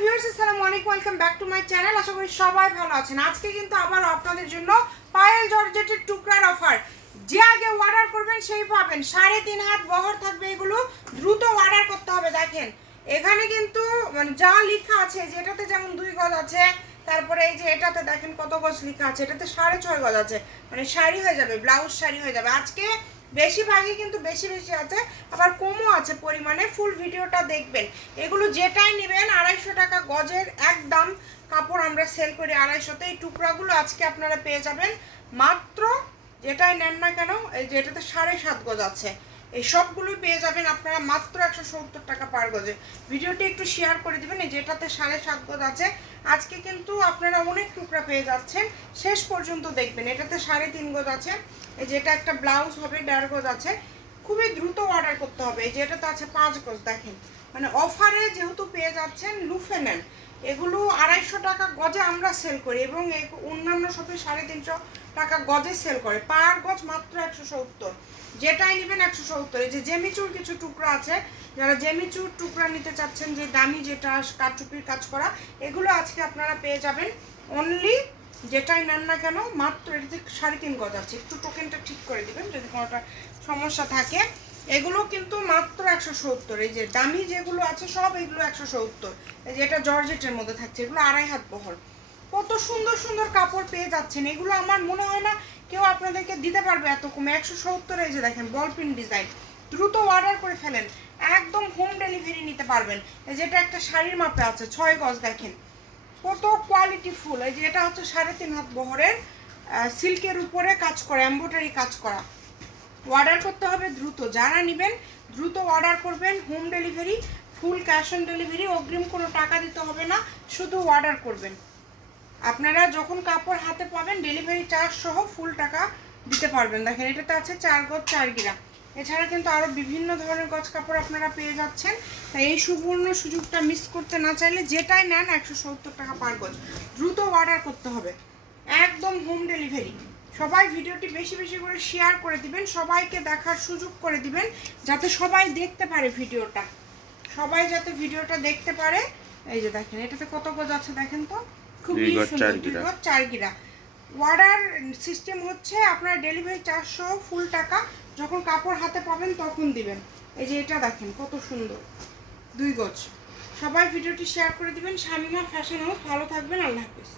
Viewers আসসালামু আলাইকুম, welcome back to my channel. আশা করি সবাই ভালো আছেন। আজকে কিন্তু আবার আপনাদের জন্য পায়েল জর্জেটের টুকরার অফার। যে আগে অর্ডার করবেন সেই পাবেন। 3.5 হাত বহর থাকবে, এগুলো দ্রুত অর্ডার করতে হবে। দেখেন এখানে কিন্তু মানে যা লেখা আছে, যেটাতে যেমন 2 গজ আছে, তারপরে এই যে এটাতে দেখেন কত গজ লেখা আছে, এটাতে 6.5 গজ আছে, মানে শাড়ি হয়ে যাবে, ব্লাউজ শাড়ি হয়ে যাবে। আজকে বেশিরভাগই কিন্তু বেশি বেশি আছে, আবার কমও আছে পরিমাণে। ফুল ভিডিওটা দেখবেন। এগুলো যেটাই নেবেন 250 টাকা গজের একদম কাপড় আমরা সেল করি 250-তে। এই টুকরাগুলো আজকে আপনারা পেয়ে যাবেন মাত্র, যেটাই নেন না কেন, এই যে এটাতে 7.5 গজ আছে, এই সবগুলোই পেয়ে যাবেন আপনারা মাত্র 170 টাকা পার গজে। ভিডিওটি একটু শেয়ার করে দিবেন। এই যেটাতে 7.5 গজ আছে, আজকে কিন্তু আপনারা অনেক টুকরা পেয়ে যাচ্ছেন, শেষ পর্যন্ত দেখবেন। এটাতে 3.5 গজ আছে, এই যেটা একটা ব্লাউজ হবে 1.5 গজ আছে। খুবই দ্রুত অর্ডার করতে হবে। এই যেটাতে আছে 5 গজ। দেখেন মানে অফারে যেহেতু পেয়ে যাচ্ছেন, লুফে নেন। এগুলো 250 টাকা গজে আমরা সেল করি, এবং অন্যান্য শপে 350 টাকা গজে সেল করে। পার গজ মাত্র 170, যেটাই নেবেন 170। এই যে জেমিচুর কিছু টুকরা আছে, যারা জেমিচুর টুকরা নিতে চাচ্ছেন, যে দামি যেটা কাঠচুপির কাজ করা, এগুলো আজকে আপনারা পেয়ে যাবেন অনলি, যেটাই নেন না কেন মাত্র। এটাতে 3.5 গজ আছে। একটু টোকেনটা ঠিক করে দিবেন যদি কোনোটা সমস্যা থাকে। এগুলো কিন্তু মাত্র 170। এই যে দামি যেগুলো আছে সব এগুলো 170। এই যে এটা জর্জেটের মধ্যে থাকছে, এগুলো 2.5 হাত বহর। কত সুন্দর সুন্দর কাপড় পেয়ে যাচ্ছেন। এগুলো আমার মনে হয় না কেউ আপনাদেরকে দিতে পারবে এত কমে। 170। এই যে দেখেন বল প্রিন্ট ডিজাইন, দ্রুত অর্ডার করে ফেলেন, একদম হোম ডেলিভারি নিতে পারবেন। এই যেটা একটা শাড়ির মাপে আছে 6 গজ, দেখেন কত কোয়ালিটি ফুল। এই যে এটা হচ্ছে 3.5 হাত বহরের, সিল্কের উপরে কাজ করা, এমব্রয়ডারি কাজ করা। অর্ডার করতে হবে দ্রুত, যারা নেবেন দ্রুত অর্ডার করবেন। Home delivery, full cash on delivery, অগ্রিম কোনো টাকা দিতে হবে না, শুধু অর্ডার করবেন। আপনারা যখন কাপড় হাতে পাবেন ডেলিভারি চার্জ সহ ফুল টাকা দিতে পারবেন। দেখেন এটাতে আছে 4 গজ 4 গিরা। এছাড়া কিন্তু আরও বিভিন্ন ধরনের গজ কাপড় আপনারা পেয়ে যাচ্ছেন। তাই এই সুবর্ণ সুযোগটা মিস করতে না চাইলে যেটাই নেন 170 টাকা পার গজ, দ্রুত অর্ডার করতে হবে, একদম হোম ডেলিভারি। সবাই ভিডিওটি বেশি বেশি করে শেয়ার করে দিবেন, সবাইকে দেখার সুযোগ করে দিবেন, যাতে সবাই দেখতে পারে ভিডিওটা, সবাই যাতে ভিডিওটা দেখতে পারে। এই যে দেখেন এটাতে কত গজ আছে দেখেন তো, খুবই সুন্দর। 2 গজ 4 গিরা। অর্ডার সিস্টেম হচ্ছে আপনার ডেলিভারি চার্জ সহ ফুল টাকা যখন কাপড় হাতে পাবেন তখন দিবেন। এই যে এটা দেখেন কত সুন্দর 2 গজ। সবাই ভিডিওটি শেয়ার করে দিবেন। শামিমা ফ্যাশন হাউস, ভালো থাকবেন, আল্লাহ হাফেজ।